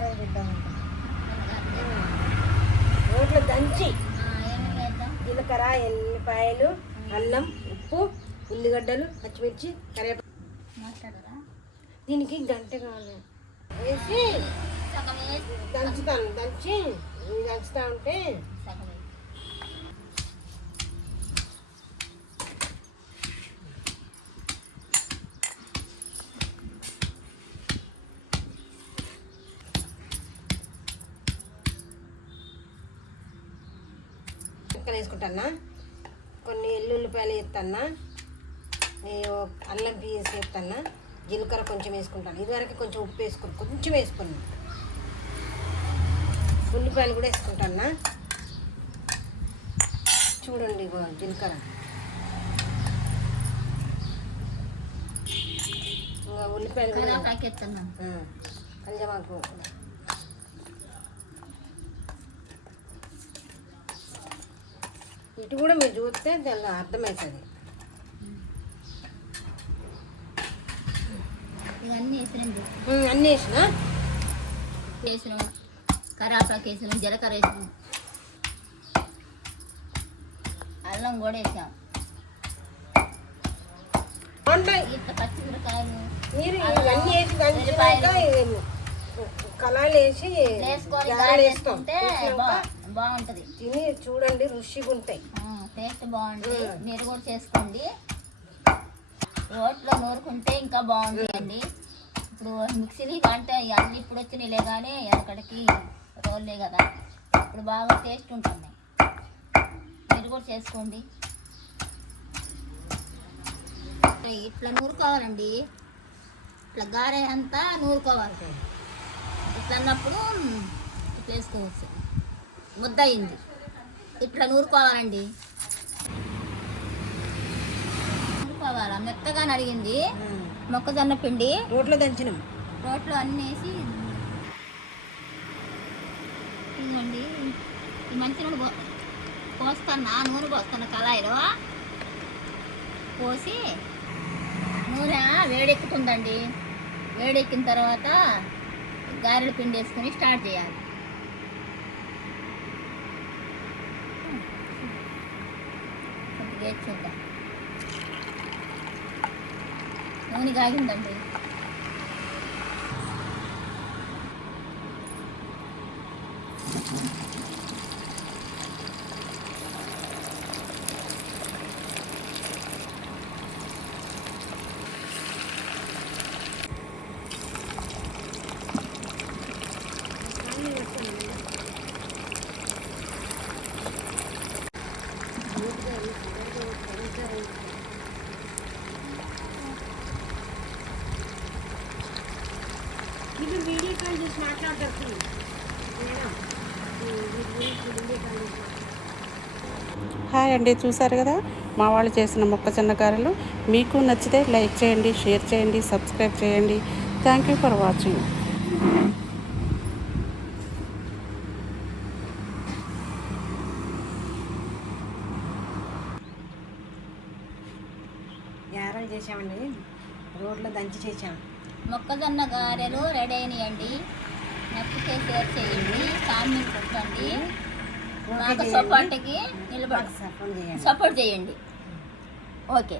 గారెలు చేద్దామంట. రోట్లో దంచి జీలకర్ర, ఎల్లిపాయలు, అల్లం, ఉప్పు, ఉల్లిగడ్డలు, పచ్చిమిర్చి, కరివేపాకు. దీనికి గంట కావాలి వేసి దంచుతాను. దంచి దంచుతా ఉంటే వేసుకుంటానా, కొన్ని ఎల్లుల్లిపాయలు వేస్తానా, అల్లం పీస్ వేస్తానా, జీలకర్ర కొంచెం వేసుకుంటాను. ఇదివరకు కొంచెం ఉప్పు వేసుకుని కొంచెం వేసుకున్నాను. ఉల్లిపాయలు కూడా వేసుకుంటానా. చూడండి జీలకర్ర, ఇంకా ఉల్లిపాయలు కూడా కంజమాకు, ఇటు కూడా మీరు చూస్తే దాన్ని అర్థమవుతుంది. అన్నీ వేసిన కరాపాకు వేసినాం, జీలకర్ర వేసినాం, అల్లం కూడా వేసాం. ఇట్లా పచ్చిమిరకాయలు కళాయిలు వేసి వేసుకుంటే బాగుంటుంది. తిని చూడండి, రుచిగా ఉంటాయి, టేస్ట్ బాగుంటుంది. మీరు కూడా చేసుకోండి. రోట్లో నూరుకుంటే ఇంకా బాగుంటాయండి. ఇప్పుడు మిక్సీలు అంటే అన్నీ ఇప్పుడు వచ్చినాయిలే, కానీ ఎక్కడికి రోల్లే కదా, ఇప్పుడు బాగా టేస్ట్ ఉంటుంది. మీరు కూడా చేసుకోండి. ఇట్లా నూరుకోవాలండి. ఇట్లా గారె అంతా నూరుకోవాలి. ఇట్లా అన్నప్పుడు ఇట్లా వేసుకోవచ్చు. ముద్ద అయింది, ఇట్లా నూరుకోవాలండి. నూరుకోవాలా, మెత్తగా నడిగింది మొక్కజొన్న పిండి. రోట్లో దంచినాం, రోట్లో అన్నీ వేసి ఇవ్వండి. ఈ మంచి నూనె పోస్తున్నా, నూనె పోస్తున్నా కళాయిలో పోసి. నూనె వేడెక్కుతుందండి. వేడెక్కిన తర్వాత గారెల పిండి వేసుకొని స్టార్ట్ చేయాలి. చూద్దాం. నూనె కాగిందండి. మీరు వీడియో కాల్ చేసి మాట్లాడతారు. హాయ్ అండి, చూసారు కదా మా వాళ్ళు చేసిన మొక్కజొన్న గారెలు. మీకు నచ్చితే లైక్ చేయండి, షేర్ చేయండి, సబ్స్క్రైబ్ చేయండి. Thank you for watching. గారెలు చేసామండి, రోడ్లో దంచి చేసాం. మొక్కజొన్న గారెలు రెడీ అయినాయండి. నచ్చితే షేర్ చేయండి, కామెంట్ పెట్టండి, మాకు సపోర్ట్కి నిలబడి సపోర్ట్ చేయండి. ఓకే.